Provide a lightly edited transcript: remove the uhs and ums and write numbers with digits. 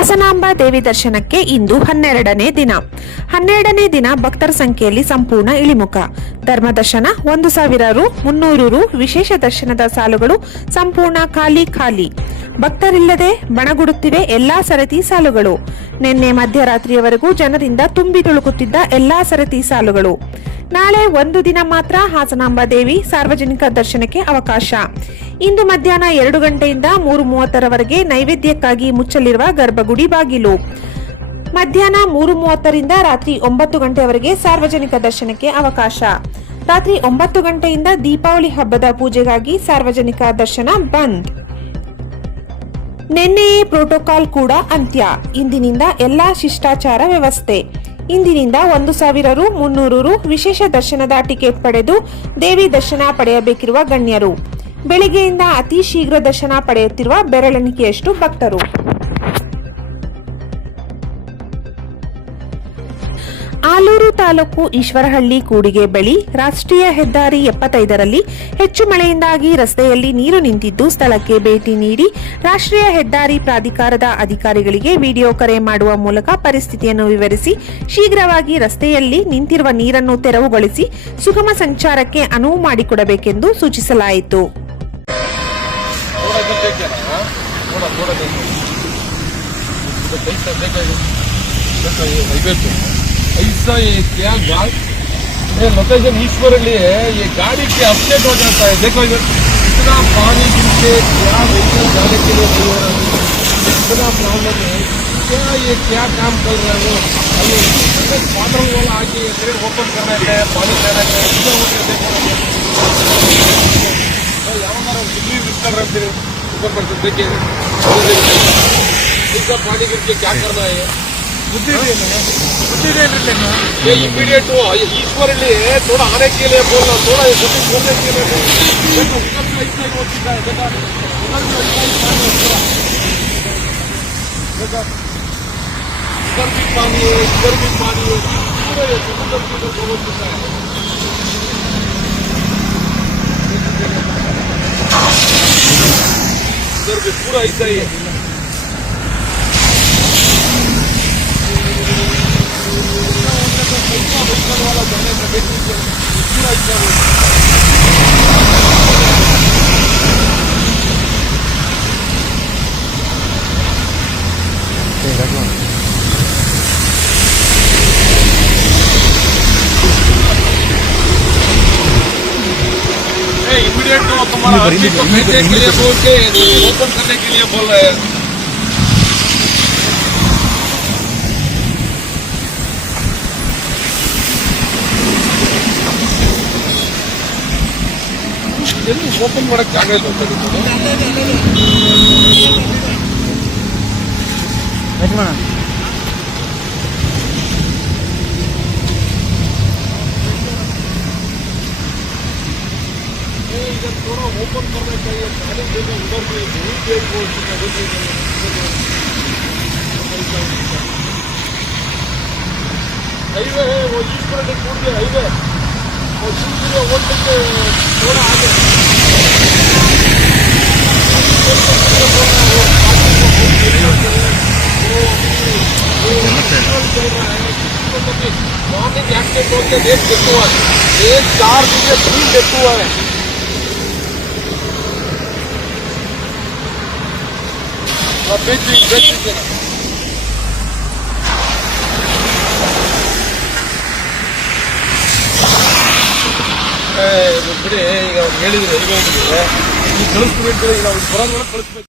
ಹಾಸನಾಂಬ ದೇವಿ ದರ್ಶನಕ್ಕೆ ಇಂದು 12ನೇ ದಿನ. 12ನೇ ದಿನ ಭಕ್ತರ ಸಂಖ್ಯೆಯಲ್ಲಿ ಸಂಪೂರ್ಣ ಇಳಿಮುಖ. ಧರ್ಮದರ್ಶನ 1,000 ರು, 300 ರು, ವಿಶೇಷ ದರ್ಶನದ ಸಾಲುಗಳು ಸಂಪೂರ್ಣ ಖಾಲಿ. ಭಕ್ತರಿಲ್ಲದೆ ಬಣಗುಡುತ್ತಿವೆ ಎಲ್ಲಾ ಸರತಿ ಸಾಲುಗಳು. ನಿನ್ನೆ ಮಧ್ಯರಾತ್ರಿಯವರೆಗೂ ಜನರಿಂದ ತುಂಬಿ ತುಳುಕುತ್ತಿದ್ದ ಎಲ್ಲಾ ಸರತಿ ಸಾಲುಗಳು. ನಾಳೆ ಒಂದು ದಿನ ಮಾತ್ರ ಹಾಸನಾಂಬ ದೇವಿ ಸಾರ್ವಜನಿಕ ದರ್ಶನಕ್ಕೆ ಅವಕಾಶ. ಇಂದು ಮಧ್ಯಾಹ್ನ 2 ಗಂಟೆಯಿಂದ 3:30ರವರೆಗೆ ನೈವೇದ್ಯಕ್ಕಾಗಿ ಮುಚ್ಚಲಿರುವ ಗರ್ಭಗುಡಿ ಬಾಗಿಲು. ಮಧ್ಯಾಹ್ನ 3:30ರಿಂದ ರಾತ್ರಿ 9 ಗಂಟೆಯವರೆಗೆ ಸಾರ್ವಜನಿಕ ದರ್ಶನಕ್ಕೆ ಅವಕಾಶ. ರಾತ್ರಿ 9 ಗಂಟೆಯಿಂದ ದೀಪಾವಳಿ ಹಬ್ಬದ ಪೂಜೆಗಾಗಿ ಸಾರ್ವಜನಿಕ ದರ್ಶನ ಬಂದ್. ನಿನ್ನೆಯೇ ಪ್ರೋಟೋಕಾಲ್ ಕೂಡ ಅಂತ್ಯ. ಇಂದಿನಿಂದ ಎಲ್ಲಾ ಶಿಷ್ಟಾಚಾರ ವ್ಯವಸ್ಥೆ. ಇಂದಿನಿಂದ 1,000 ರು, 300 ರು, ವಿಶೇಷ ದರ್ಶನದ ಟಿಕೆಟ್ ಪಡೆದು ದೇವಿ ದರ್ಶನ ಪಡೆಯಬೇಕಿರುವ ಗಣ್ಯರು. ಬೆಳಿಗ್ಗೆಯಿಂದ ಅತಿ ಶೀಘ್ರ ದರ್ಶನ ಪಡೆಯುತ್ತಿರುವ ಬೆರಳೆಣಿಕೆಯಷ್ಟು ಭಕ್ತರು. ಆಲೂರು ತಾಲೂಕು ಈಶ್ವರಹಳ್ಳಿ ಕೂಡಿಗೆ ಬಳಿ ರಾಷ್ಟ್ರೀಯ ಹೆದ್ದಾರಿ 75ರಲ್ಲಿ ಹೆಚ್ಚು ಮಳೆಯಿಂದಾಗಿ ರಸ್ತೆಯಲ್ಲಿ ನೀರು ನಿಂತಿದ್ದು ಸ್ಥಳಕ್ಕೆ ಭೇಟಿ ನೀಡಿ ರಾಷ್ಟ್ರೀಯ ಹೆದ್ದಾರಿ ಪ್ರಾಧಿಕಾರದ ಅಧಿಕಾರಿಗಳಿಗೆ ವಿಡಿಯೋ ಕರೆ ಮಾಡುವ ಮೂಲಕ ಪರಿಸ್ಥಿತಿಯನ್ನು ವಿವರಿಸಿ ಶೀಘ್ರವಾಗಿ ರಸ್ತೆಯಲ್ಲಿ ನಿಂತಿರುವ ನೀರನ್ನು ತೆರವುಗೊಳಿಸಿ ಸುಗಮ ಸಂಚಾರಕ್ಕೆ ಅನುವು ಮಾಡಿಕೊಡಬೇಕೆಂದು ಸೂಚಿಸಲಾಯಿತು. ऐसा ये क्या बात ये लोकेशन ईश्वरली है, ये गाड़ी के अपडेट हो जाता है. देखो इधर इतना पानी गिर के क्या व्हीकल जाने के लिए बोल रहा हूँ, इतना प्रॉब्लम है. क्या काम कर रहे हो? वाटर वाला आके ओपन करना है, पानी देना है. यावर डिग्री विस्तार ऊपर पर देखिए इतना पानी गिर के क्या करना है. ये इमीडिएट हो ईश्वरली है, थोड़ा आने के लिए बोलना, थोड़ा ये सभी बोलने के लिए देखो उधर भी ऐसा ही हो चुका है. देखा उधर भी ऐसा ही पानी है पूरा. देखा इधर भी पानी है, इधर भी पानी है, पूरा ये समुद्र के इधर हो चुका है. इधर भी पूरा ऐसा ही है. वाला जाने का पूरा इतना इमीडिएट तो तुम्हारा अर्जी को भेजने के लिए बोल के ओपन करने के लिए बोल रहे हैं. ಓಪನ್ ಮಾಡಕ್ಕೆ ಜಾಗ ಇಲ್ಲ इधर थोड़ा ओपन करना चाहिए. खाली जगह उधर भी हाईवे है, वो ईश्वर के टूट गया हाईवे और दूसरे ओटल के थोड़ा आगे मॉर्निंग एक्सीडेंट होते डेट डेथ हुआ है. 4 दिन में 3 डेथ हुआ है. बेच दीजिए ना. ಬಿಡಿ ಈಗ ಹೇಳಿದ್ರೆ ಈಗ ಹೋಗಿದೆ ಈ ಕಳಿಸ್ಬಿಟ್ಟು ಈಗ ನಾವು ಬರೋದ್ರಲ್ಲಿ ಕಳಿಸ್ಬೇಕು.